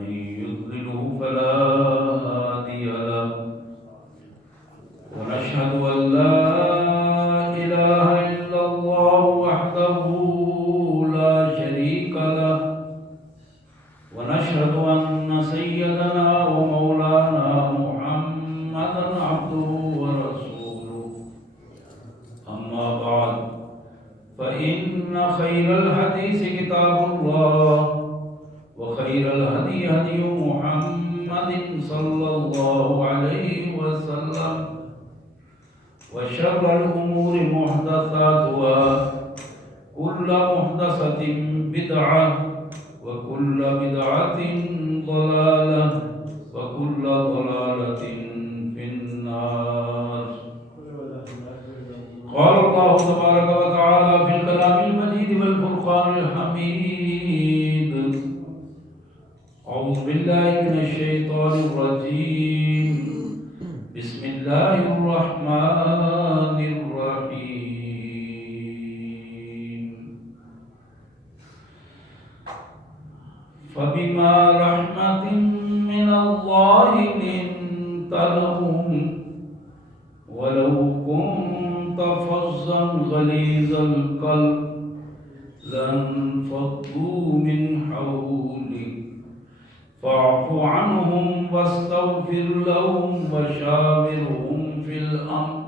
ومن يضلله فلا هادي له ونشهد أن لا إله إلا الله وحده لا شريك له ونشهد أن سيدنا ومولانا محمدا عبده ورسوله أما بعد فإن خير الحديث كتاب الله وخير الهدي هدي محمد صلى الله عليه وسلم وشر الأمور محدثاتها كل محدثة بدعة وكل بدعة ضلالة وكل ضلالة في النار. قال الله تبارك وتعالى في الكلام المجيد والفرقان الحميد: أعوذ بالله من الشيطان الرجيم. بسم الله الرحمن الرحيم. فبما رحمة من الله لنت لهم ولو كنت فظا غليظ القلب لانفضوا من حولك فاعف عنهم واستغفر لهم وشاورهم في الأمر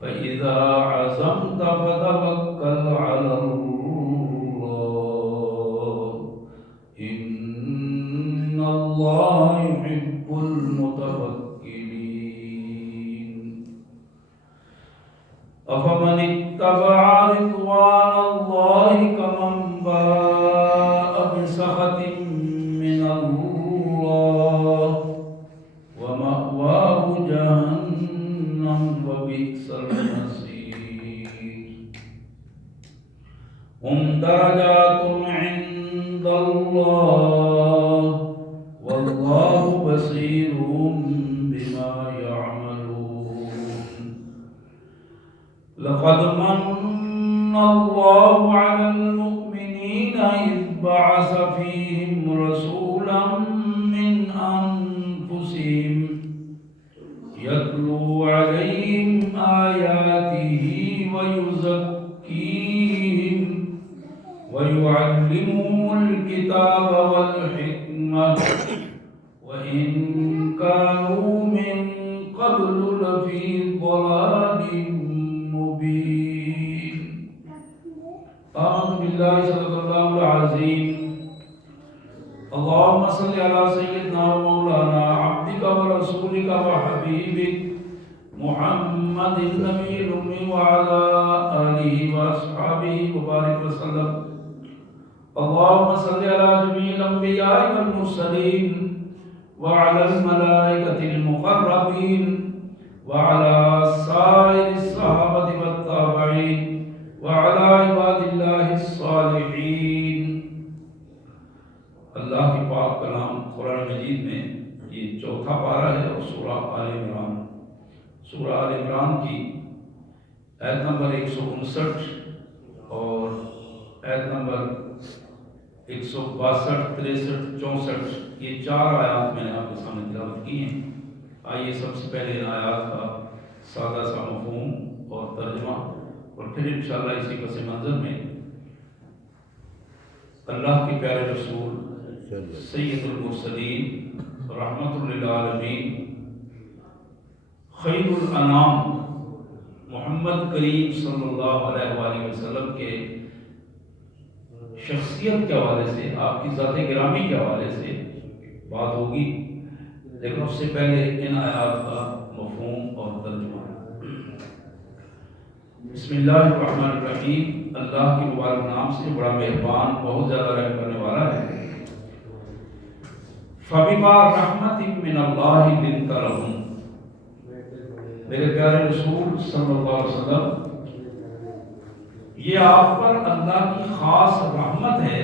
فإذا عزمت فتوكل على الله إن الله يحب المتوكلين. أفمن اتبع رضوان الله كمن باء بسخط من الله ومأواه جهنم وبئس المصير. هم درجات عند الله والله بصير بما يعملون. لقد من الله على المؤمنين إذ بعث فيهم رسولا من أنفسهم يتلو عليهم آياته ويزكيهم ويعلمهم الكتاب والحكمة وإن كانوا من قبل لفي ضلال مبين. أعوذ بالله صدق الله العظيم. اللهم صل على سيدنا ومولانا عبدك ورسولك وحبيبك محمد النبي الأمي وعلى آله وأصحابه وبارك وسلم. اللهم صل على جميع الأنبياء والمرسلين وعلى الملائكة المقربين وعلى سائر الصحابة والتابعين وعلى عباد الله الصالحين. اللہ کی پاک کلام قرآن مجید میں یہ چوتھا پارہ ہے اور سورہ آل عمران. سورہ آل عمران کی آیت نمبر 159 اور آیت نمبر 162 63 64 یہ 4 آیات میں نے آپ کے سامنے تلاوت کی ہیں. آئیے سب سے پہلے ان آیات کا سادہ سا مفہوم اور ترجمہ اور پھر انشاءاللہ اسی پس منظر میں اللہ کے پیارے رسول سید المرسلین رحمت للعالمین خیر الانام محمد کریم صلی اللہ علیہ وآلہ وسلم کے شخصیت کے حوالے سے، آپ کی ذات گرامی کے حوالے سے بات ہوگی، لیکن اس سے پہلے ان آیات کا مفہوم اور ترجمہ. بسم اللہ الرحمن الرحیم. اللہ کے مبارک نام سے بڑا مہربان بہت زیادہ رحم کرنے والا ہے. فبما رحمت من اللہ لنت لهم. میرے پیارے رسول صلی اللہ علیہ وسلم، یہ آپ پر اللہ کی خاص رحمت ہے.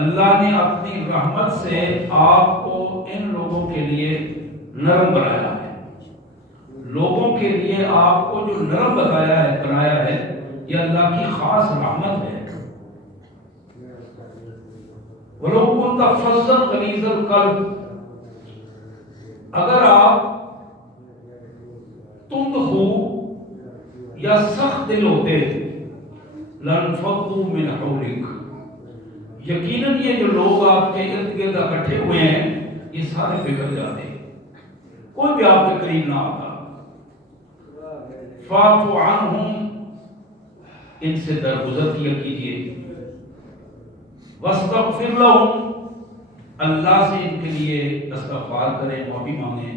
اللہ نے اپنی رحمت سے آپ کو ان لوگوں کے لیے نرم بنایا ہے. لوگوں کے لیے آپ کو جو نرم بنایا ہے یہ اللہ کی خاص رحمت ہے. وَلَوْ كُنْتَ فَظًّا غَلِيظَ الْقَلْبِ، اگر آپ تند خو یا سخت دل ہوتے لَانفَضُّوا مِنْ حَوْلِكَ، یقیناً یہ جو لوگ آپ کے ارد گرد اکٹھے ہوئے ہیں یہ سارے بگڑ جاتے، کوئی بھی آپ کے قریب نہ آتا۔ فَاعْفُ عَنْهُمْ، ان سے درگزر کیا کیجیے، وَاسْتَغْفِرْ لَهُمْ، اللہ سے ان کے لیے استغفار کریں، معافی مانگیں،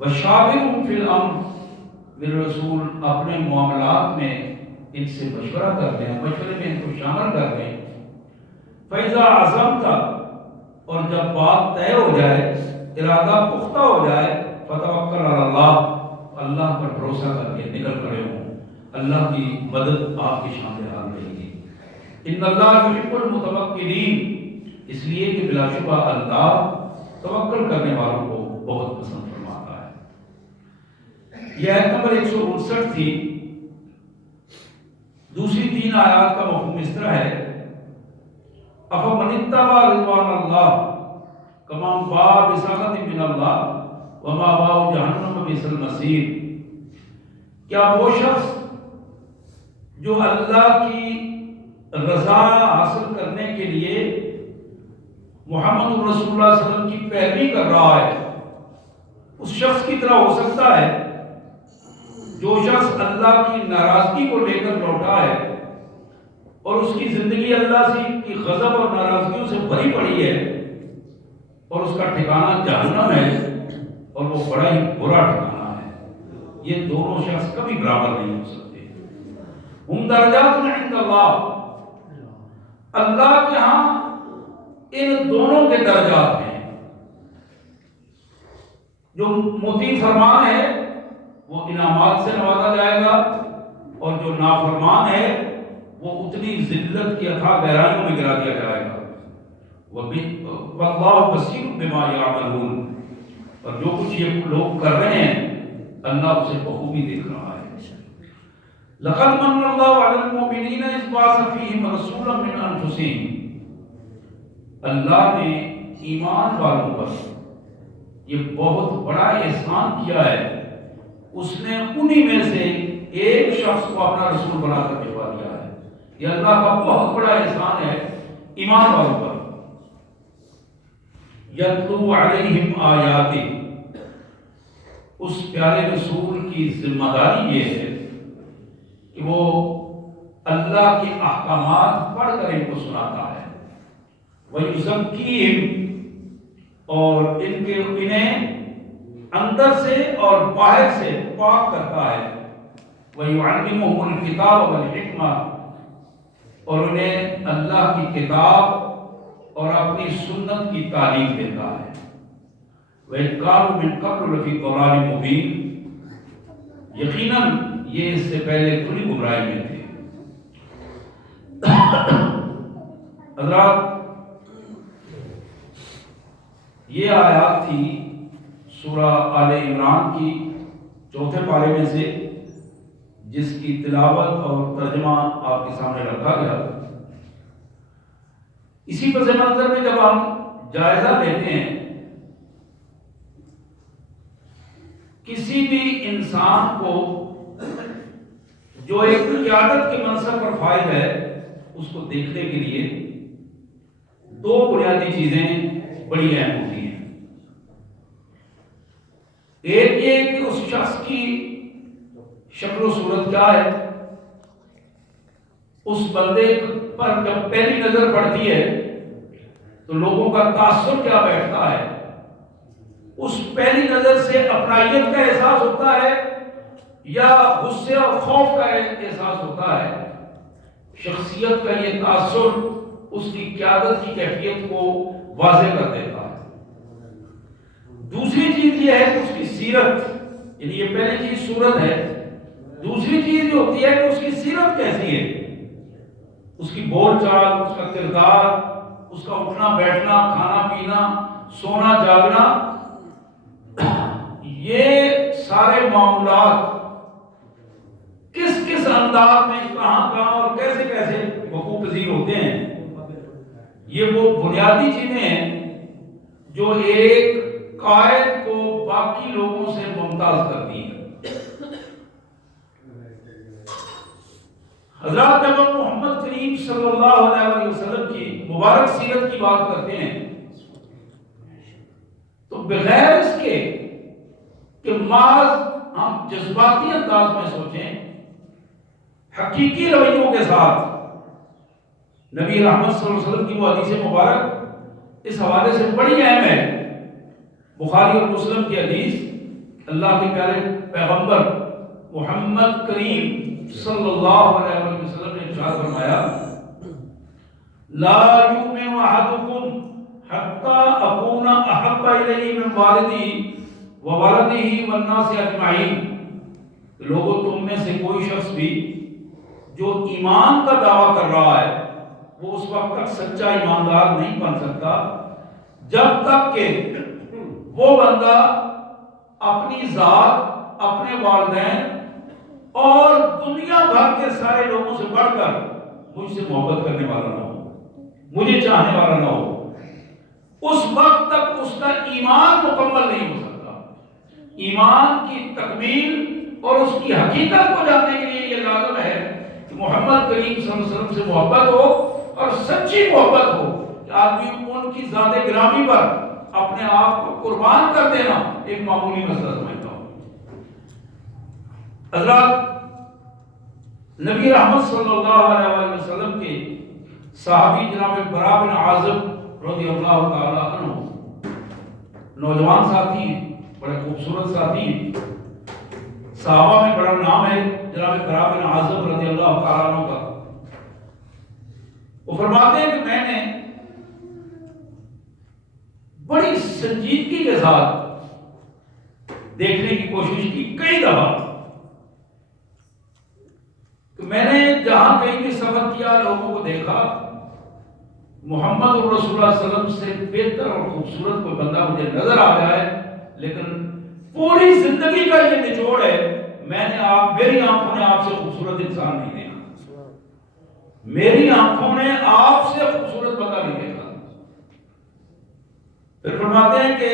وَشَاوِرْهُمْ فِي الْأَمْرِ، میرے رسول اپنے معاملات میں ان سے مشورہ کر لیں، مشورے میں ان کو شامل کر لیں، فَإِذَا عَزَمْتَ، اور جب بات طے ہو جائے، ارادہ پختہ ہو جائے، فَتَوَكَّلْ عَلَى اللَّهِ، اللہ پر بھروسہ کر کے نکل کھڑے ہوں، اللہ کی مدد آپ کی شامل حال رہے گی۔ ان اللہ یحب المتوکلین، اس لیے کہ بلا شبہ اللہ توکل کرنے والوں کو بہت پسند فرماتا ہے۔ یہ آیت نمبر 159 تھی۔ دوسری 3 آیات کا مفہوم اس طرح ہے، افمن اتبع رضوان اللہ کمن باء بسخط من اللہ ومأواہ جہنم وبئس المصیر، کیا وہ شخص جو اللہ کی رضا حاصل کرنے کے لیے محمد رسول اللہ صلی اللہ علیہ وسلم کی پیروی کر رہا ہے، اس شخص کی طرح ہو سکتا ہے جو شخص اللہ کی ناراضگی کو لے کر لوٹا ہے اور اس کی زندگی اللہ کی غضب اور ناراضگیوں سے بھری پڑی ہے اور اس کا ٹھکانہ جہنم ہے اور وہ بڑا ہی برا ٹھکانہ ہے؟ یہ دونوں شخص کبھی برابر نہیں ہو سکتے۔ ہم درجات عند اللہ، اللہ کے ہاں ان دونوں کے درجات ہیں، جو مطیع فرمان ہے وہ انعامات سے نوازا جائے گا اور جو نافرمان ہے وہ اتنی ذلت کی اتھاہ گہرائیوں میں گرا دیا جائے گا۔ واللہ بصیر بما یعملون، اور جو کچھ یہ لوگ کر رہے ہیں اللہ اسے بخوبی دیکھ رہا ہے۔ لقد من اللہ علی المؤمنین اذ بعث فیہم رسولا من انفسہم، اللہ نے ایمان والوں پر یہ بہت بڑا احسان کیا ہے، اس نے انہی میں سے ایک شخص کو اپنا رسول بنا کر بھجوا دیا ہے۔ یہ اللہ کا بہت بڑا احسان ہے ایمان والوں پر۔ یتلو علیہم آیاتہ، اس پیارے رسول کی ذمہ داری یہ ہے کہ وہ اللہ کے احکامات پڑھ کر ان کو سناتا ہے، وَيُزَكِّيهِمْ، اور انہیں اندر سے اور باہر سے پاک کرتا ہے، وَيُعَلِّمُهُمُ الْكِتَابَ وَالْحِكْمَةَ، اور انہیں اللہ کی کتاب اور اپنی سنت کی تعلیم دیتا ہے، وَإِذْ كَانُوا مِن قَبْلُ لَفِي ضَلَالٍ مُبِينٍ، یقیناً یہ اس سے پہلے کھلی گمراہی میں تھے۔ حضرات، یہ آیات تھی سورہ آل عمران کی 4 پارے میں سے، جس کی تلاوت اور ترجمہ آپ کے سامنے رکھا گیا۔ اسی پس منظر میں جب ہم جائزہ لیتے ہیں کسی بھی انسان کو جو ایک قیادت کے منصب پر فائز ہے، اس کو دیکھنے کے لیے 2 بنیادی چیزیں بڑی اہم ہوتی ہیں۔ ایک یہ کہ اس شخص کی شکل و صورت کیا ہے، اس بندے پر جب پہلی نظر پڑتی ہے تو لوگوں کا تاثر کیا بیٹھتا ہے، اس پہلی نظر سے اپنائیت کا احساس ہوتا ہے یا غصے اور خوف کا احساس ہوتا ہے۔ شخصیت کا یہ تاثر اس کی قیادت کی کیفیت کو واضح کر دیتا ہے۔ دوسری چیز یہ ہے کہ اس کی سیرت، یعنی یہ پہلی چیز صورت ہے، دوسری چیز یہ ہوتی ہے کہ اس کی سیرت کیسی ہے، اس کی بول چال، اس کا کردار، اس کا اٹھنا بیٹھنا، کھانا پینا، سونا جاگنا، یہ سارے معاملات کس کس انداز میں کہاں کہاں اور کیسے کیسے وقوع پذیر ہوتے ہیں، یہ وہ بنیادی چیزیں ہیں جو ایک قائد کو باقی لوگوں سے ممتاز کرتی ہیں۔ حضرات جب ہم محمد کریم صلی اللہ علیہ وسلم کی مبارک سیرت کی بات کرتے ہیں تو بغیر اس کے کہ محض ہم جذباتی انداز میں سوچیں، حقیقی رویوں کے ساتھ نبی رحمت صلی اللہ علیہ وسلم کی وہ حدیث مبارک اس حوالے سے بڑی اہم ہے، بخاری اور مسلم کی حدیث، اللہ کے پیارے پیغمبر محمد کریم صلی اللہ علیہ وسلم نے ارشاد فرمایا، لا یؤمن احدکم حتی اکون احب الیہ من والدہ وولدہ والناس اجمعین۔ لوگوں تم میں سے کوئی شخص بھی جو ایمان کا دعویٰ کر رہا ہے وہ اس وقت تک سچا ایماندار نہیں بن سکتا جب تک کہ وہ بندہ اپنی ذات، اپنے والدین اور دنیا بھر کے سارے لوگوں سے بڑھ کر مجھ سے محبت کرنے والا نہ ہو، مجھے چاہنے والا نہ ہو، اس وقت تک اس کا ایمان مکمل نہیں ہو سکتا۔ ایمان کی تکمیل اور اس کی حقیقت کو جاننے کے لیے یہ لازم ہے کہ محمد کریم صلی اللہ علیہ وسلم سے محبت ہو اور سچی محبت ہو کہ آدمی ان کی ذات گرامی پر اپنے آپ کو قربان کر دینا ایک معمولی مسئلہ سمجھتا ہوں۔ حضرات نبی رحمت صلی اللہ علیہ وسلم کے صحابی جناب برا بن عازب رضی اللہ تعالی عنہ نوجوان ساتھی ہیں، بڑے خوبصورت ساتھی ہیں، صحابہ میں بڑا نام ہے جناب برا بن عازب رضی اللہ تعالی عنہ کا۔ وہ فرماتے ہیں کہ میں نے بڑی سنجیدگی کے ساتھ دیکھنے کی کوشش کی کئی دفعہ کہ میں نے جہاں کہیں بھی سفر کیا لوگوں کو دیکھا، محمد رسول اللہ صلی اللہ علیہ وسلم سے بہتر اور خوبصورت کوئی بندہ مجھے نظر آ جائے، لیکن پوری زندگی کا یہ نچوڑ ہے میں نے میری آنکھوں نے آپ سے خوبصورت انسان نہیں دیکھا، میری آنکھوں نے آپ سے خوبصورت بندہ نہیں دیکھا۔ پھر فرماتے ہیں کہ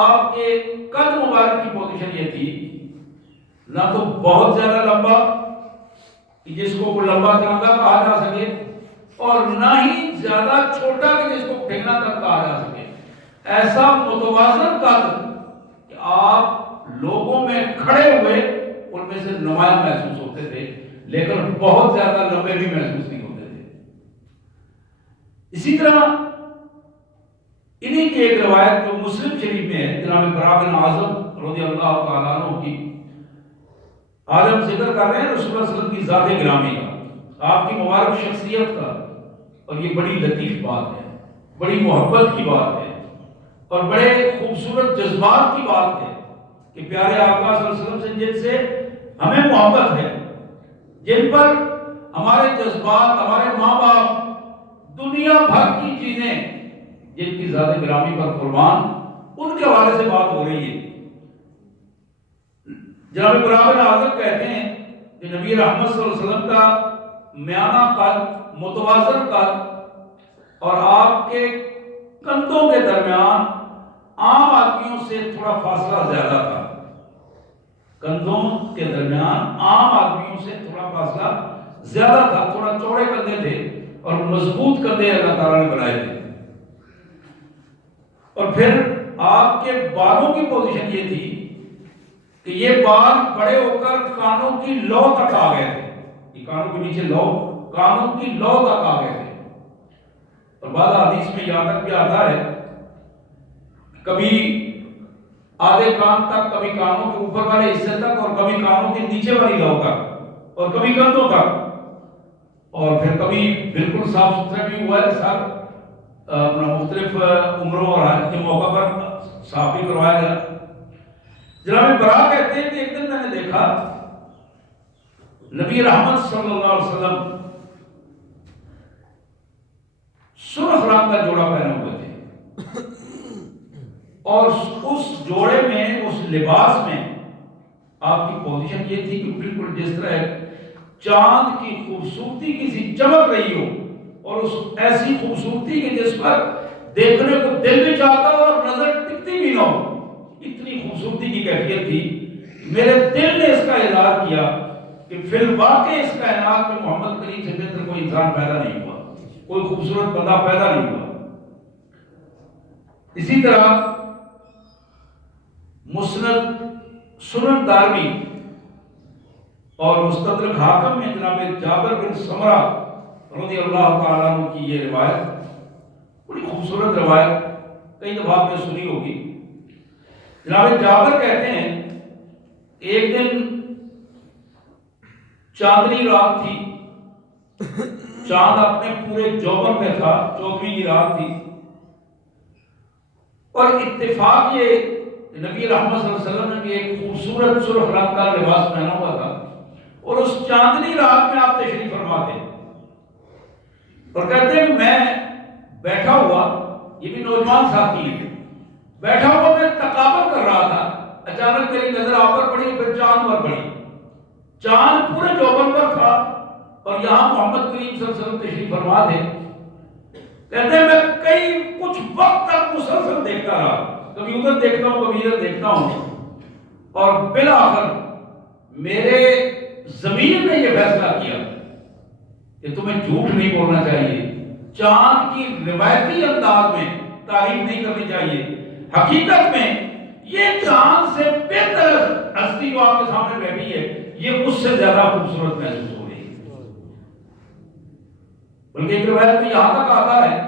آپ کے قد مبارک کی پوزیشن یہ تھی، نہ تو بہت زیادہ لمبا کہ جس کو کوئی لمبا ترنگا کہا جا سکے، اور نہ ہی زیادہ چھوٹا کہ جس کو ٹھیکنا تک کہا جا سکے، ایسا متوازن قد کہ آپ لوگوں میں کھڑے ہوئے ان میں سے نمایاں محسوس ہوتے تھے، لیکن بہت زیادہ لمبے بھی محسوس نہیں ہوتے تھے۔ اسی طرح انہی کی ایک روایت جو مسلم شریف میں ہے، جناب برا بن عازب رضی اللہ تعالیٰ عنہ کی، آج ہم ذکر کر رہے ہیں رسول اللہ صلی اللہ علیہ وسلم کی ذات گرامی کا، آپ کی مبارک شخصیت کا، اور یہ بڑی لطیف بات ہے، بڑی محبت کی بات ہے، اور بڑے خوبصورت جذبات کی بات ہے کہ پیارے آقا صلی اللہ علیہ وسلم سے جن سے ہمیں محبت ہے، جن پر ہمارے جذبات، ہمارے ماں باپ، دنیا بھر کی چیزیں جن کی ذات گرامی پر قربان، ان کے حوالے سے بات ہو رہی ہے۔ جناب برا بن عازب کہتے ہیں کہ نبی رحمت صلی اللہ علیہ وسلم کا میانہ قد، متوازن قد، اور آپ کے کندھوں کے درمیان عام آدمیوں سے تھوڑا فاصلہ زیادہ تھا، کندھوں کے درمیان عام آدمیوں سے تھوڑا فاصلہ زیادہ تھا، تھوڑا چوڑے کندھے تھے اور مضبوط کندھے اللہ تعالیٰ نے بنائے تھے۔ اور پھر آپ کے بالوں کی پوزیشن یہ تھی کہ یہ بال بڑے ہو کر کانوں کی لو تک آ گئے تھے، یہ کانوں کے نیچے لو، کانوں کی لو تک آ گئے تھے۔ اور بعض حدیث میں یہاں تک بھی آتا ہے کبھی آدھے کان تک، کبھی کانوں کے اوپر والے حصے تک، اور کبھی کانوں کے نیچے والی لو تک، اور کبھی کندھوں تک، اور پھر کبھی بالکل صاف ستھرا بھی ہوا ہے، سر اپنا مختلف عمروں اور حج کے موقع پر صاف بھی کروایا گیا۔ جناب برا کہتے ہیں کہ ایک دن میں نے دیکھا نبی رحمت صلی اللہ علیہ وسلم سرخ رنگ کا جوڑا پہنے ہوئے تھے، اور اس جوڑے میں، اس لباس میں آپ کی پوزیشن یہ تھی کہ بالکل جس طرح چاند کی خوبصورتی کی سی چمک رہی ہو، اور اس ایسی خوبصورتی کہ جس پر دیکھنے کو دل بھی چاہتا ہو اور نظر ٹکتی بھی نہ ہو، اتنی خوبصورتی کی کیفیت تھی۔ میرے دل نے اس کا اظہار کیا کہ فی الواقع اس کائنات میں محمد کریم سے بہتر کوئی انسان پیدا نہیں ہوا، کوئی خوبصورت بندہ پیدا نہیں ہوا۔ اسی طرح مسند سنن دارمی اور مستدرک حاکم میں جناب جابر بن سمرہ رضی اللہ تعالیٰ عنہ کی یہ روایت، بڑی خوبصورت روایت، کئی دفعہ آپ نے سنی ہوگی۔ جناب جابر کہتے ہیں ایک دن چاندنی رات تھی، چاند اپنے پورے جوبن میں تھا، 14ویں کی رات تھی، اور اتفاق یہ نبی رحمت صلی اللہ علیہ وسلم نے بھی ایک خوبصورت سرخ رنگ کا لباس پہنا ہوا تھا، اور اس چاندنی رات میں آپ تشریف فرما تھے، اور کہتے ہیں میں بیٹھا ہوا، یہ بھی نوجوان ساتھی ہے، بیٹھا ہوا میں تقابل کر رہا تھا، اچانک میری نظر آپ پر پڑی، پھر چاند پر پڑی، چاند پورے جوبن پر تھا اور یہاں محمد کریم صلی اللہ علیہ وسلم تشریف فرما تھے۔ کہتے ہیں میں کچھ وقت تک مسلسل دیکھتا رہا، کبھی ادھر دیکھتا ہوں کبھی ادھر دیکھتا ہوں، اور بالآخر میرے ضمیر نے یہ فیصلہ کیا کہ تمہیں جھوٹ نہیں بولنا چاہیے، چاند کی روایتی انداز میں تعریف نہیں کرنی چاہیے، حقیقت میں یہ چاند سے بہتر ہستی جو آپ کے سامنے بیٹھی ہے یہ اس سے زیادہ خوبصورت محسوس ہو رہی ہے۔ بلکہ ایک روایت میں یہاں تک آتا ہے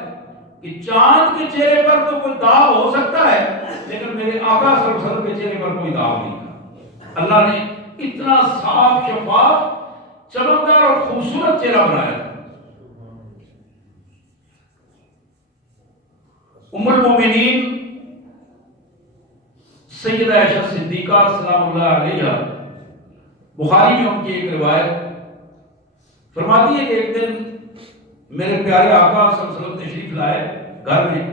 کہ چاند کے چہرے پر تو کوئی داغ ہو سکتا ہے لیکن میرے آقا صلی اللہ علیہ وسلم کے چہرے پر کوئی داغ نہیں تھا۔ اللہ نے اتنا صاف، شفاف، چمکدار اور خوبصورت چہرہ بنایا تھا۔ ام المومنین سیدہ عائشہ صدیقہ سلام اللہ علیہا، بخاری میں ان کی ایک روایت فرماتی ہے کہ ایک دن میرے پیارے آقا صلی اللہ علیہ وسلم تشریف لائے گھر میں،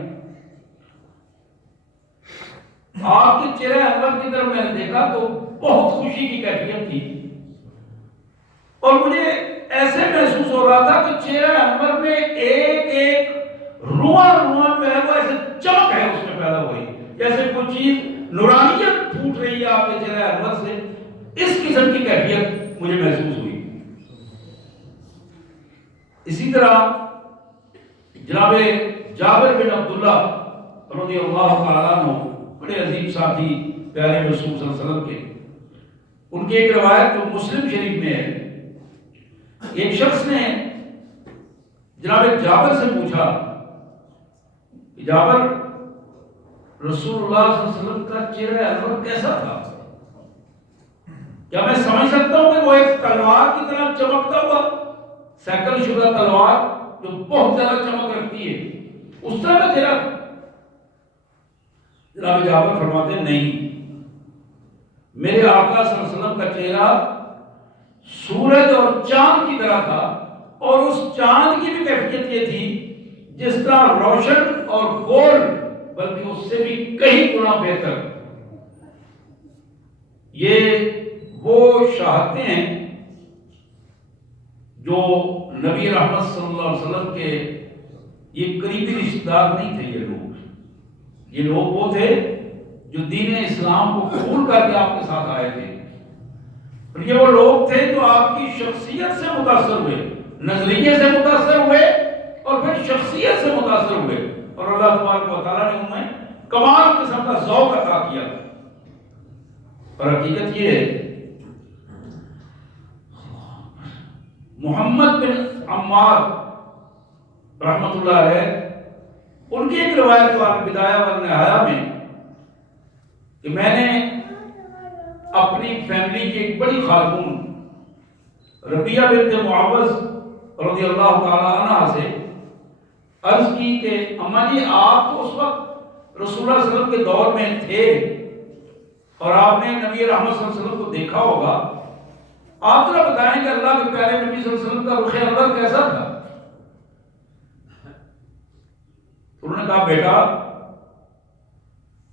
آپ کے چہرے انور کی طرف میں نے دیکھا تو بہت خوشی کی کیفیت تھی، اور مجھے ایسے محسوس ہو رہا تھا کہ چہرہ انور میں ایک ایک رواں جو ہے وہ ایسے چمک ہے اس میں پیدا ہو رہی، جیسے کوئی چیز نورانیت پھوٹ رہی ہے آپ کے چہرہ انور سے، اس قسم کی کیفیت مجھے محسوس ہوئی۔ اسی طرح جناب جابر بن عبداللہ رضی اللہ تعالیٰ عنہ، بڑے عظیم ساتھی پیارے رسول صلی اللہ علیہ وسلم کے، ان کی ایک روایت جو مسلم شریف میں ہے، ایک شخص نے جناب جابر سے پوچھا کہ جابر، رسول اللہ صلی اللہ علیہ وسلم کا چہرہ انور کیسا تھا؟ کیا میں سمجھ سکتا ہوں کہ وہ ایک تلوار کی طرح چمکتا ہوا، سیکل شدہ تلوار جو بہت زیادہ چمک رکھتی ہے، اس طرح کا چہرہ؟ جناب جابر فرماتے ہیں نہیں، میرے آقا صلی اللہ علیہ وسلم کا چہرہ سورج اور چاند کی طرح تھا، اور اس چاند کی بھی کیفیت یہ تھی جس طرح روشن اور گول، بلکہ اس سے بھی کئی گنا بہتر۔ یہ وہ شاہدیں ہیں جو نبی رحمت صلی اللہ علیہ وسلم کے یہ قریبی رشتہ دار نہیں تھے، یہ لوگ وہ تھے جو دین اسلام کو قبول کر کے آپ کے ساتھ آئے تھے، اور یہ وہ لوگ تھے جو آپ کی شخصیت سے متاثر ہوئے، نظریے سے متاثر ہوئے، اور پھر شخصیت سے متاثر ہوئے، اور اللہ تبارک و تعالیٰ نے انہیں کمال قسم کا ذوق عطا کیا۔ اور حقیقت یہ ہے محمد بن عمار رحمت اللہ علیہ، ان کی ایک روایت بدایہ والنہایہ میں کہ میں نے اپنی فیملی کی ایک بڑی خاتون ربیہ بنت معوذ رضی اللہ تعالی عنہ سے عرض کی کہ اماں جی، آپ تو اس وقت رسول اللہ صلی اللہ علیہ وسلم کے دور میں تھے اور آپ نے نبی رحمت صلی اللہ علیہ وسلم کو دیکھا ہوگا، آپ ذرا بتائیں کہ اللہ کے پیارے نبی صلی اللہ علیہ وسلم کا رخ انور کیسا تھا؟ انہوں نے کہا بیٹا،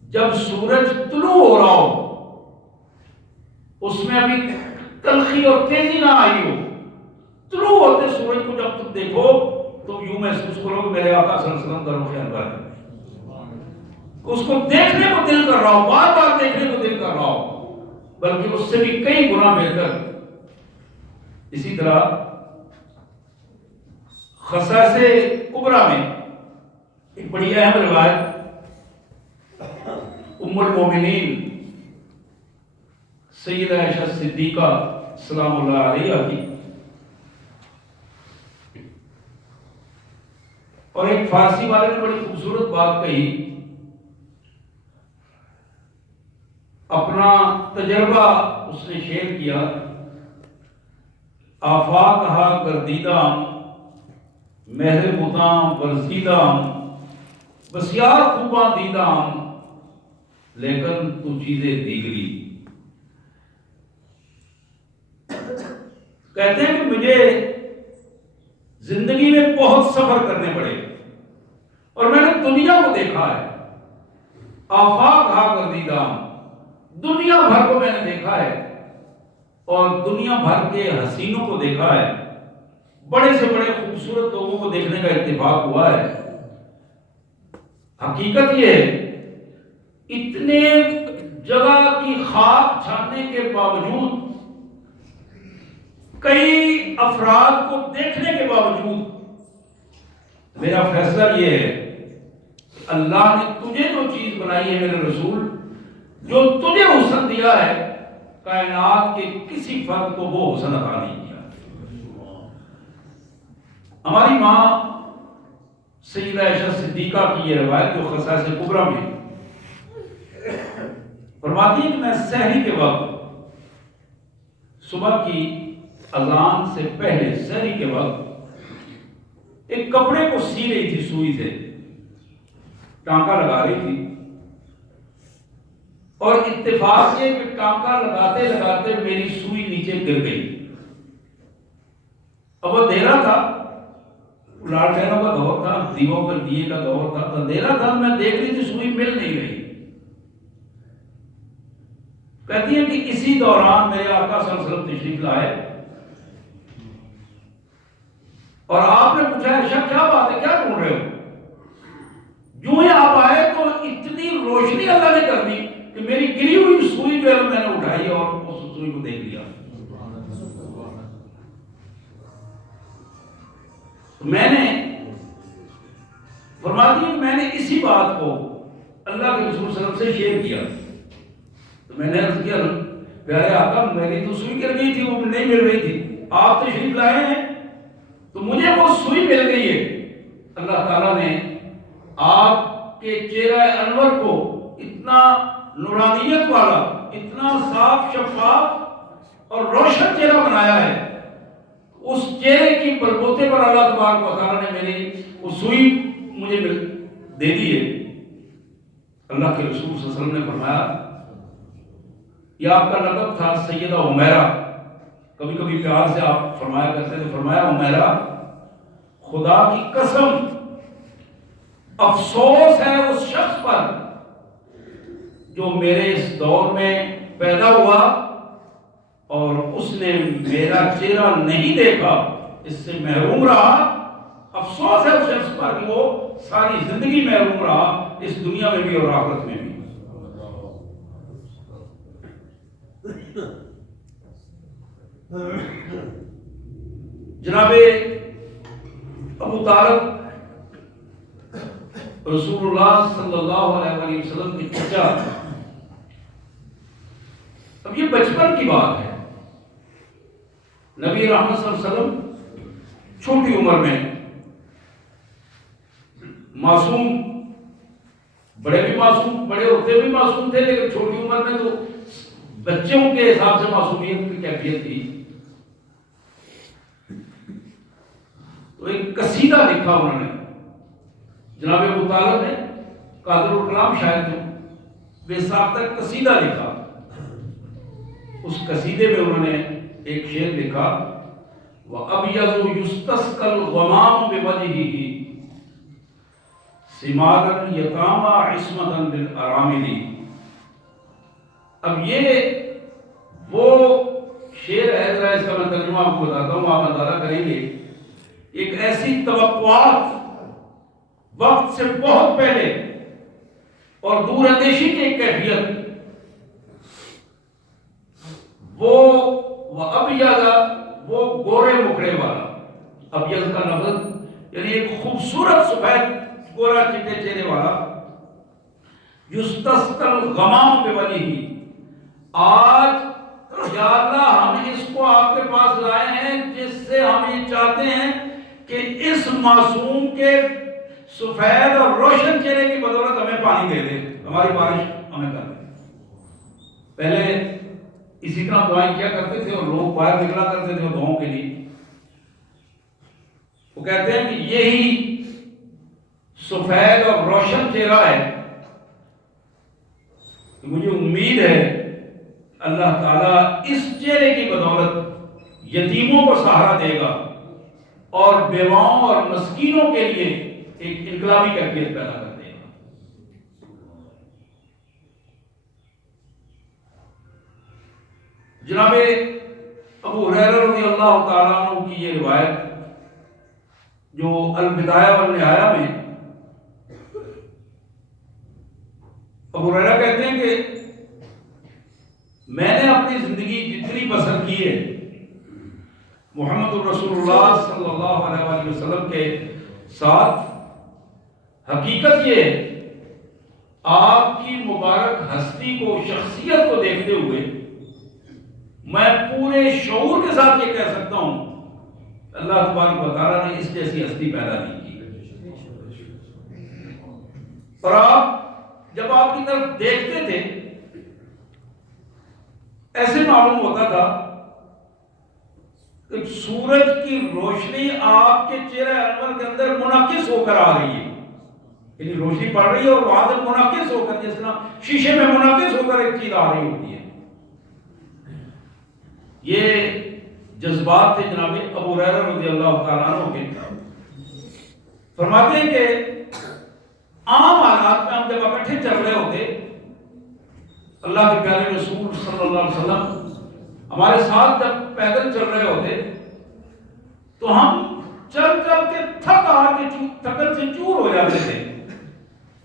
جب سورج طلوع ہو رہا ہو، اس میں ابھی تلخی اور تیزی نہ آئی ہو، طلوع ہوتے سورج کو جب تم دیکھو تم یوں محسوس کرو کہ میرے آقا صلی اللہ علیہ وسلم کا رخ انور ہے، اس کو دیکھنے کو دل کر رہا ہو، بار بار دیکھنے کو دل کر رہا ہو، بلکہ اس سے بھی کئی گنا بہتر۔ اسی طرح خصائص کبریٰ میں ایک بڑی اہم روایت ام المومنین سیدہ عائشہ صدیقہ سلام اللہ علیہا کی، اور ایک فارسی والے نے بڑی خوبصورت بات کہی، اپنا تجربہ اس نے شیئر کیا۔ آفاقہا گردیدام مہر بتاں ورزیدام بسیار خوباں دیدام لیکن تو چیزیں دیگری۔ کہتے ہیں کہ مجھے زندگی میں بہت سفر کرنے پڑے اور میں نے دنیا کو دیکھا ہے، آفاقہا گردیدام، دنیا بھر کو میں نے دیکھا ہے اور دنیا بھر کے حسینوں کو دیکھا ہے، بڑے سے بڑے خوبصورت لوگوں کو دیکھنے کا اتفاق ہوا ہے۔ حقیقت یہ ہے اتنے جگہ کی خاک چھاننے کے باوجود، کئی افراد کو دیکھنے کے باوجود، میرا فیصلہ یہ ہے کہ اللہ نے تجھے جو چیز بنائی ہے میرے رسول، جو تجھے حسن دیا ہے، کائنات کے کسی فرد کو وہ حسن عطا نہیں کیا۔ ہماری ماں سیدہ عائشہ صدیقہ کی یہ روایت جو خصائص کبریٰ میں فرماتی ہے کہ میں سحری کے وقت، صبح کی اذان سے پہلے سحری کے وقت ایک کپڑے کو سی رہی تھی، سوئی سے ٹانکا لگا رہی تھی، اور اتفاق یہ کہ ٹانکا لگاتے لگاتے میری سوئی نیچے گر گئی۔ اب وہ اندھیرا تھا، لالٹینوں کا دور تھا، دیووں پر دیے کا دور تھا، اندھیرا تھا، میں دیکھ رہی تھی سوئی مل نہیں رہی۔ کہتی ہے کہ اسی دوران میرے آقا صلی اللہ علیہ وسلم تشریف لائے اور آپ نے پوچھا عائشہ کیا بات ہے، کیا ڈھونڈ رہے ہو؟ جو ہی آپ آئے تو اتنی روشنی اللہ نے کر دی کہ میری گری ہوئی سوئی جو ہے میں نے اٹھائی اور اس سوئی کو دیکھ لیا۔ میں نے فرماتی ہوں کہ میں نے اسی بات کو اللہ کے رسول صلی اللہ علیہ وسلم سے شیئر کیا، تو میں نے عرض کیا پیارے آقا میری تو سوئی گر گئی تھی، وہ نہیں مل رہی تھی، آپ تشریف لائے ہیں تو مجھے وہ سوئی مل گئی ہے۔ اللہ تعالیٰ نے آپ کے چہرہ انور کو اتنا نورانیت والا، اتنا صاف شفاف اور روشن چہرہ بنایا ہے، اس چہرے کی بلبوتے پر اللہ تبارک و تعالیٰ نے میری وہ سوئی مجھے دے دی ہے۔ اللہ کے رسول صلی اللہ علیہ وسلم نے فرمایا، یہ آپ کا لقب تھا سیدہ عمیرہ، کبھی کبھی پیار سے آپ فرمایا کرتے تھے، فرمایا عمیرہ خدا کی قسم افسوس ہے اس شخص پر جو میرے اس دور میں پیدا ہوا اور اس نے میرا چہرہ نہیں دیکھا، اس سے محروم رہا۔ افسوس ہے اس شخص پر کہ وہ ساری زندگی محروم رہا، اس دنیا میں بھی اور آخرت میں بھی۔ جناب ابو طالب رسول اللہ صلی اللہ علیہ وسلم کی چچا، اب یہ بچپن کی بات ہے، نبی رحمت صلی اللہ علیہ وسلم چھوٹی عمر میں معصوم، بڑے بھی معصوم، بڑے ہوتے بھی معصوم تھے، لیکن چھوٹی عمر میں تو بچوں کے حساب سے معصومیت کی کیفیت تھی۔ تو ایک قصیدہ لکھا انہوں نے، جناب ابو طالب نے، قادر الکلام شاعر تھے، بے ساختہ قصیدہ لکھا۔ اس قصیدے میں انہوں نے ایک شعر لکھا، وَأَبْيَضُ يُسْتَسْقَى الْغَمَامُ بِوَجْهِهِ سِمَارًا يَتَامَى عِصْمَةً لِلْأَرَامِلِ۔ اب یہ وہ شعر ہے، ذرا اس کا میں ترجمہ آپ کو بتاتا ہوں، آپ اندازہ کریں گے ایک ایسی توقعات وقت سے بہت پہلے اور دور اندیشی کی ایک کیفیت، وہ ابیضا، وہ گورے مکھڑے والا، ابیض کا لفظ یعنی ایک خوبصورت سفید گورا چٹے چہرے والا، یستسقى الغمام بوجهه، آج یا اللہ ہم اس کو آپ کے پاس لائے ہیں جس سے ہم یہ چاہتے ہیں کہ اس معصوم کے سفید اور روشن چہرے کی بدولت ہمیں پانی دے دے، ہماری بارش ہمیں کر دے۔ پہلے اسی طرح دعائیں کیا کرتے تھے اور لوگ باہر نکلا کرتے تھے دعاؤں کے لیے۔ وہ کہتے ہیں کہ یہی سفید اور روشن چہرہ ہے کہ مجھے امید ہے اللہ تعالیٰ اس چہرے کی بدولت یتیموں کو سہارا دے گا اور بیواؤں اور مسکینوں کے لیے ایک انقلابی کیفیت پیدا کر دے گا۔ جناب ابو ہریرہ رضی اللہ تعالیٰ عنہ کی یہ روایت جو البدایہ والنہایہ میں ابو ہریرہ کہتے ہیں کہ میں نے اپنی زندگی جتنی بسر کی ہے محمد الرسول اللہ صلی اللہ علیہ وآلہ وسلم کے ساتھ، حقیقت یہ ہے آپ کی مبارک ہستی کو، شخصیت کو دیکھتے ہوئے میں پورے شعور کے ساتھ یہ کہہ سکتا ہوں اللہ تبارک و تعالیٰ نے اس جیسی ہستی پیدا نہیں کی۔ اور آپ جب آپ کی طرف دیکھتے تھے ایسے معلوم ہوتا تھا کہ سورج کی روشنی آپ کے چہرہ انور کے اندر منعکس ہو کر آ رہی ہے، یعنی روشنی پڑ رہی ہے اور وہاں سے منعکس ہو کر، جس طرح شیشے میں منعکس ہو کر ایک چیز آ رہی ہوتی ہے۔ یہ جذبات تھے جناب ابو ہریرہ رضی اللہ تعالیٰ عنہ کے۔ فرماتے ہیں کہ عام حالات میں ہم جب اکٹھے چل رہے ہوتے، اللہ کے پیارے رسول صلی اللہ علیہ وسلم ہمارے ساتھ جب پیدل چل رہے ہوتے تو ہم چل چل کے تھکن سے چور ہو جاتے تھے،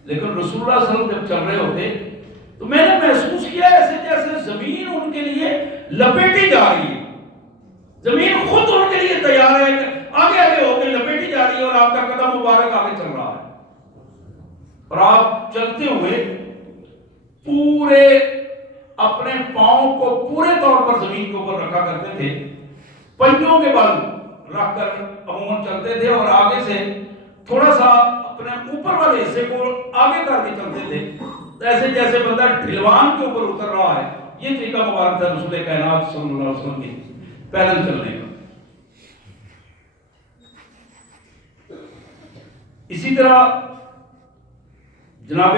لیکن رسول اللہ صلی اللہ علیہ وسلم جب چل رہے ہوتے تو میں نے محسوس کیا ایسے جیسے زمین ان کے لیے لپیٹی جا رہی ہے، زمین خود ان کے لیے تیار ہے، آگے آگے ہو کے لپیٹی جا رہی ہے اور آپ کا قدم مبارک آگے چل رہا ہے، اور آپ چلتے ہوئے پورے اپنے پاؤں کو پورے طور پر زمین کے اوپر رکھا کرتے تھے، پنجوں کے بل رکھ کر عموماً چلتے تھے اور آگے سے تھوڑا سا اپنے اوپر والے حصے کو آگے کر کے چلتے تھے، ایسے جیسے بندہ ڈھلوان کے اوپر اتر رہا ہے۔ یہ طریقہ مبارک تھا رسول کائنات صلی اللہ علیہ وسلم کے پیدل چلنے کا۔ اسی طرح جناب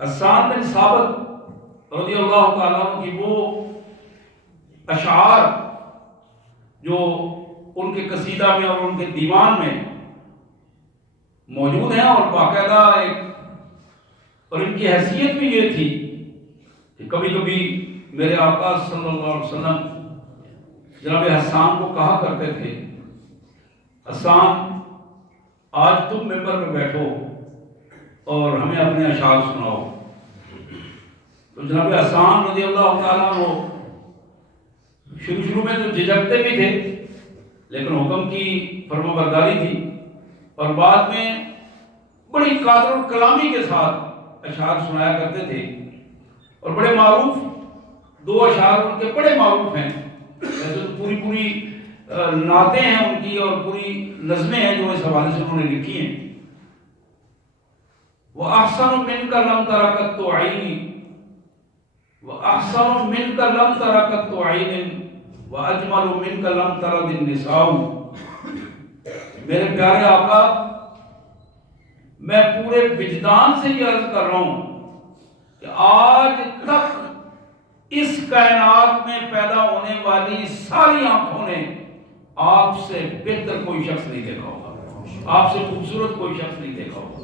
حسان بن ثابت رضی اللہ تعالیٰ عنہ کی وہ اشعار جو ان کے قصیدہ میں اور ان کے دیوان میں موجود ہیں اور باقاعدہ اور ان کی حیثیت بھی یہ تھی کہ کبھی کبھی میرے آقا صلی اللہ علیہ وسلم جناب حسان کو کہا کرتے تھے، حسان آج تم ممبر پہ بیٹھو اور ہمیں اپنے اشعار سناؤ۔ تو جناب حسان رضی اللہ تعالیٰ وہ شروع میں تو جھجکتے بھی تھے لیکن حکم کی فرما برداری تھی، اور بعد میں بڑی قادر الکلامی کے ساتھ اشعار سنایا کرتے تھے، اور بڑے معروف دو اشعار ان کے بڑے معروف ہیں، ویسے تو پوری نعتیں ہیں ان کی اور پوری نظمیں ہیں جو اس حوالے سے انہوں نے لکھی ہیں۔ وَأَحْسَنُ مِنْكَ لَمْ تَرَ قَطُّ عَيْنٍ وَأَحْسَنُ مِنْكَ لَمْ تَرَ قَطُّ عَيْنٍ وَأَجْمَلُ مِنْكَ لَمْ تَرَدِ النِّسَاءُ۔ میرے پیارے آقا، میں پورے وجدان سے یہ عرض کر رہا ہوں کہ آج تک اس کائنات میں پیدا ہونے والی ساری آنکھوں نے آپ سے بہتر کوئی شخص نہیں دیکھا ہوگا، آپ سے خوبصورت کوئی شخص نہیں دیکھا ہوگا۔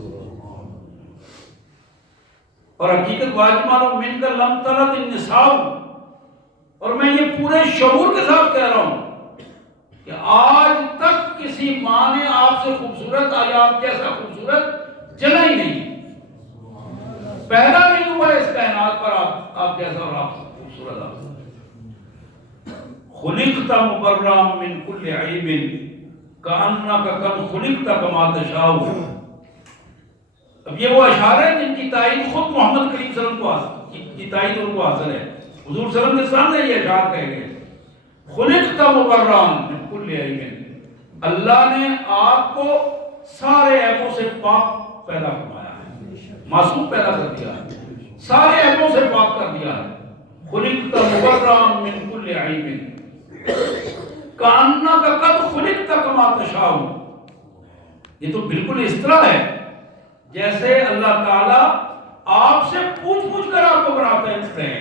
اور حقیقت واجمال من کر لم ترد النساء، اور میں یہ پورے شعور کے ساتھ کہہ رہا ہوں کہ آج تک کسی ماں نے آپ سے خوبصورت یا آپ جیسا خوبصورت جنا ہی نہیں، پیدا نہیں ہوا اس کائنات پر آپ جیسا اور آپ خوبصورت آپ خلقت مبرا من کل عیب کأنک قد خلقت کما تشاء۔ اب یہ وہ اشعار ہیں جن کی تائید خود محمد کریم صلی اللہ علیہ وسلم کی تائید ان کو حاصل ہے۔ حضور صلی اللہ علیہ وسلم نے یہ اشعار کہے گئے، خلقت مبرا من کل عیب، اللہ نے آپ کو سارے عیبوں سے پاک پیدا فرمایا ہے، معصوم پیدا کر دیا ہے، سارے عیبوں سے پاک کر دیا ہے۔ خلقت مبرا من کل عیب کأنک قد خلقت کما تشاء۔ یہ تو بالکل اس طرح ہے جیسے اللہ تعالیٰ آپ سے پوچھ پوچھ کر آپ کو بناتے ہیں،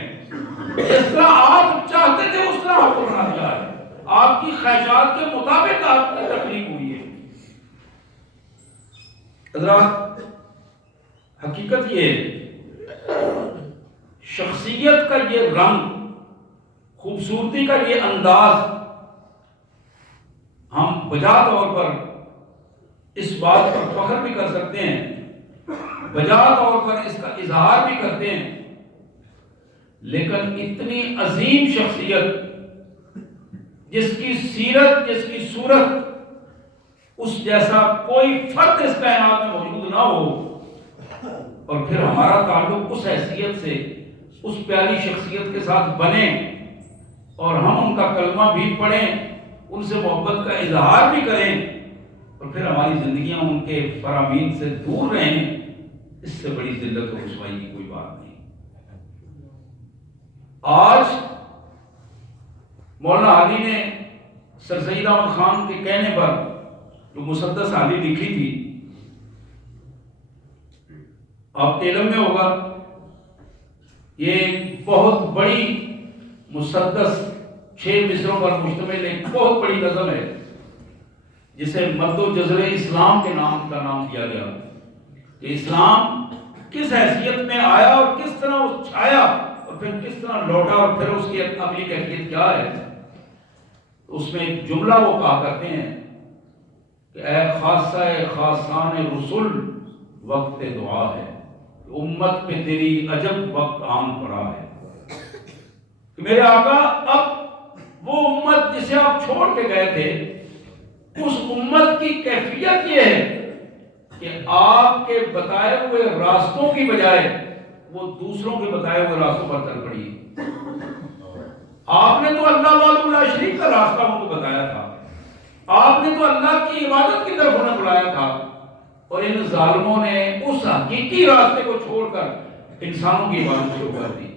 جس طرح آپ چاہتے تھے اس طرح آپ کو بنا دیا ہے، آپ کی خواہشات کے مطابق آپ کی تخلیق ہوئی ہے۔ حضرات حقیقت یہ ہے، شخصیت کا یہ رنگ، خوبصورتی کا یہ انداز، ہم بجا طور پر اس بات پر فخر بھی کر سکتے ہیں، بجا طور پر اس کا اظہار بھی کرتے ہیں، لیکن اتنی عظیم شخصیت جس کی سیرت، جس کی صورت اس جیسا کوئی فرد اس کائنات میں موجود نہ ہو، اور پھر ہمارا تعلق اس حیثیت سے اس پیاری شخصیت کے ساتھ بنے اور ہم ان کا کلمہ بھی پڑھیں، ان سے محبت کا اظہار بھی کریں، اور پھر ہماری زندگیاں ان کے فرامین سے دور رہیں، اس سے بڑی ذلت و رسوائی کی کوئی بات نہیں۔ آج مولانا حالی نے سر سید احمد خان کے کہنے پر جو مسدس حالی لکھی تھی، آپ کے علم میں ہوگا، یہ ایک بہت بڑی مسدس 6 مصروں پر مشتمل ایک بہت بڑی نظم ہے، جسے مد و جزر اسلام کے نام کا نام دیا گیا، کہ اسلام کس حیثیت میں آیا اور کس طرح وہ چھایا اور پھر کس طرح لوٹا اور پھر اس کی اگلی کیفیت کیا ہے۔ اس میں ایک جملہ وہ کہا کرتے ہیں کہ اے خاصہ خاصان رسول وقت دعا ہے، امت پہ تیری عجب وقت آن پڑا ہے، کہ میرے آقا اب وہ امت جسے آپ چھوڑ کے گئے تھے، اس امت کی کیفیت یہ ہے کہ آپ کے بتائے ہوئے راستوں کی بجائے وہ دوسروں کے بتائے ہوئے راستوں پر چل پڑی۔ آپ نے تو اللہ وحدہ لا شریک کا راستہ ان کو بتایا تھا، آپ نے تو اللہ کی عبادت کی طرف انہیں بلایا تھا، اور ان ظالموں نے اس حقیقی راستے کو چھوڑ کر انسانوں کی عبادت شروع کر دی،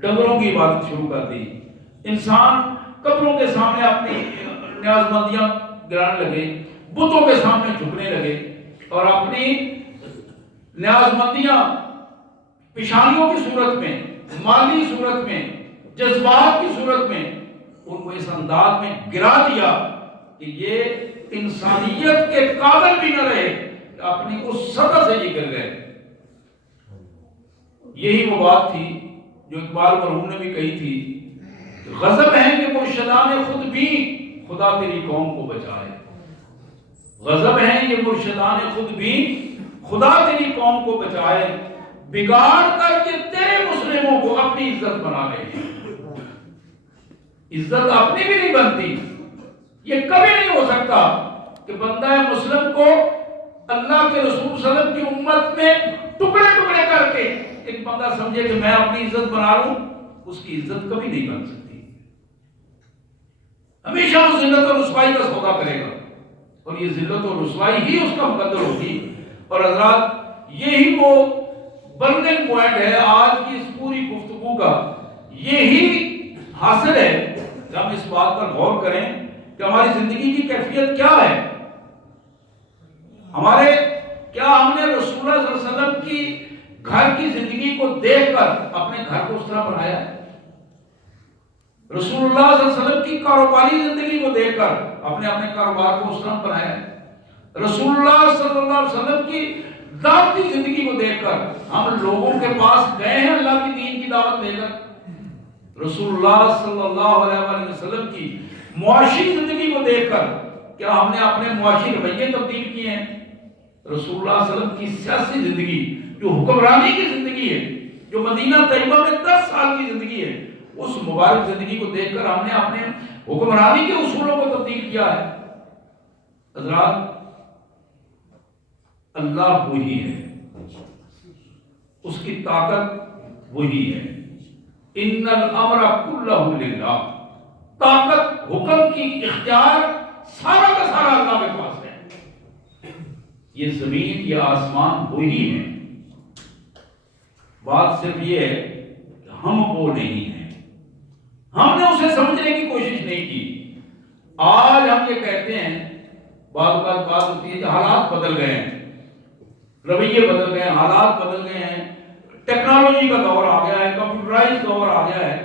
ڈنگروں کی عبادت شروع کر دی۔ انسان قبروں کے سامنے اپنی نیاز مندیاں گرانے لگے، بتوں کے سامنے جھکنے لگے، اور اپنی نیاز مندیاں پیشانیوں کی صورت میں، مالی صورت میں، جذبات کی صورت میں ان کو اس انداز میں گرا دیا کہ یہ انسانیت کے قابل بھی نہ رہے، اپنی اس سطح سے یہ گر گئے۔ یہی وہ بات تھی جو اقبال مرحوم نے بھی کہی تھی کہ غضب ہے کہ مرشدان خود بھی خدا تیری قوم کو بچائے، غضب ہے یہ مرشدان خود بھی خدا تیری قوم کو بچائے، بگاڑ کر کے تیرے مسلموں کو اپنی عزت بنا رہے ہیں۔ عزت اپنی بھی نہیں بنتی، یہ کبھی نہیں ہو سکتا کہ بندہ مسلم کو اللہ کے رسول صلی اللہ علیہ وسلم کی امت میں ٹکڑے ٹکڑے کر کے ایک بندہ سمجھے کہ میں اپنی عزت بنا لوں، اس کی عزت کبھی نہیں بن سکتی، ہمیشہ وہ ذلت اور رسوائی کا سودا کرے گا، اور یہ ذلت اور رسوائی ہی اس کا مقدر ہوگی۔ اور حضرات یہی وہ برننگ پوائنٹ ہے آج کی اس پوری گفتگو کا، یہی حاصل ہے کہ ہم اس بات پر غور کریں کہ ہماری زندگی کی کیفیت کیا ہے، ہمارے کیا ہم نے رسول اللہ صلی اللہ علیہ وسلم کی گھر کی زندگی کو دیکھ کر اپنے گھر کو اس طرح بنایا ہے، رسول اللہ صلی اللہ علیہ وسلم کی کاروباری زندگی کو دیکھ کر اپنے کاروبار کو اس طرح بنایا ہے، رسول اللہ صلی اللہ علیہ وسلم کی دعوتی زندگی کو دیکھ کر ہم لوگوں کے پاس گئے ہیں اللہ کی دین کی دعوت دے کر، رسول اللہ صلی اللہ علیہ وسلم کی معاشی زندگی کو دیکھ کر کیا ہم نے اپنے معاشی رویے تبدیل کیے ہیں؟ رسول اللہ صلی اللہ علیہ وسلم کی سیاسی زندگی جو حکمرانی کی زندگی ہے، جو مدینہ طیبہ میں 10 سال کی زندگی ہے، اس مبارک زندگی کو دیکھ کر ہم نے اپنے حکمرانی کے اصولوں کو تبدیل کیا ہے؟ حضرات، اللہ وہی ہے، اس کی طاقت وہی ہے۔ ان الامر کلہ للہ، طاقت، حکم کی اختیار سارا کا سارا اللہ کے پاس ہے۔ یہ زمین، یہ آسمان وہی ہے، بات صرف یہ ہے کہ ہم وہ نہیں ہیں، ہم نے اسے سمجھنے کی کوشش نہیں کی۔ آج ہم یہ کہتے ہیں، بعض اوقات بات ہوتی ہے کہ حالات بدل گئے ہیں، رویے بدل گئے ہیں، حالات بدل گئے ہیں، ٹیکنالوجی کا دور آ گیا ہے، کمپیوٹرائز دور آ گیا ہے۔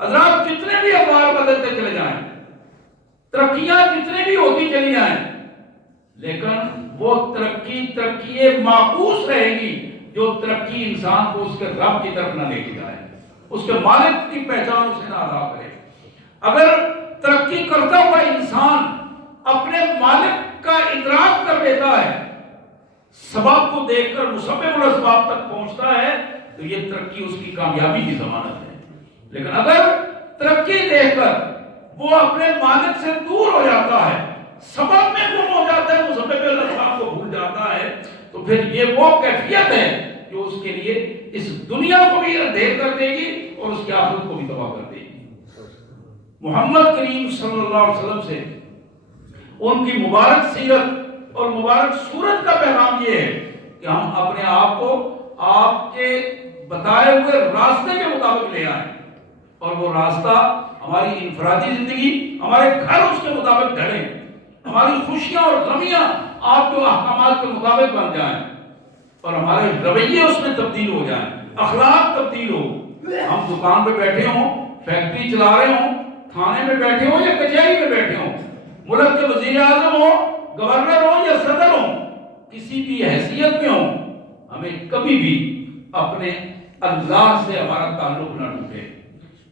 حضرات، جتنے بھی افعال بدلتے چلے جائیں، ترقیاں جتنے بھی ہوتی چلی جائیں، لیکن وہ ترقی معکوس رہے گی جو ترقی انسان کو اس کے رب کی طرف نہ لے کے جائے، اس کے مالک کی پہچان اسے نہ ادا کرے۔ اگر ترقی کرتا ہوا انسان اپنے مالک کا ادراک کر لیتا ہے، سبب کو دیکھ کر مسبب الاسباب تک پہنچتا ہے، تو یہ ترقی اس کی کامیابی کی ضمانت ہے۔ لیکن اگر ترقی دیکھ کر وہ اپنے مالک سے دور ہو جاتا ہے، سبب میں گم ہو جاتا ہے، مسبب الاسباب کو بھول جاتا ہے، تو پھر یہ وہ کیفیت ہے جو اس کے لیے اس دنیا کو بھی اندھیر کر دے گی اور اس کی آخرت کو بھی تباہ کر دے گی۔ محمد کریم صلی اللہ علیہ وسلم سے ان کی مبارک سیرت اور مبارک صورت کا پیغام یہ ہے کہ ہم اپنے آپ کو آپ کے بتائے ہوئے راستے کے مطابق لے آئیں، اور وہ راستہ ہماری انفرادی زندگی، ہمارے گھر اس کے مطابق ڈھلیں، ہماری خوشیاں اور غمیاں آپ کے احکامات کے مطابق بن جائیں، اور ہمارے رویے اس میں تبدیل ہو جائیں، اخلاق تبدیل ہو۔ ہم دکان پہ بیٹھے ہوں، فیکٹری چلا رہے ہوں، تھانے میں بیٹھے ہوں یا کچہری میں بیٹھے ہوں، ملک کے وزیر اعظم ہو، گورنر ہو یا صدر ہو، کسی بھی حیثیت میں ہو، ہمیں کبھی بھی اپنے اللہ سے ہمارا تعلق نہ ٹوٹے،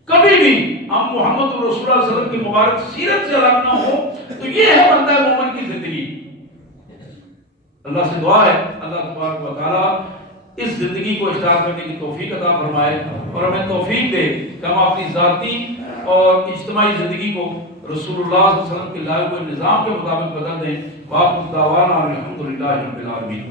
کبھی بھی ہم محمد رسول اللہ صلی اللہ علیہ وسلم کی مبارک سیرت سے الگ نہ ہو۔ تو یہ ہے بندہ مومن کی زندگی۔ اللہ سے دعا ہے اللہ تبارک و تعالی اس زندگی کو اختیار کرنے کی توفیق عطا فرمائے، اور ہمیں توفیق دے کہ ہم اپنی ذاتی اور اجتماعی زندگی کو رسول اللہ صلی اللہ علیہ وسلم کے لائے ہوئے نظام کے مطابق بدل دیں۔ وآخر دعوانا الحمدللہ رب العالمین۔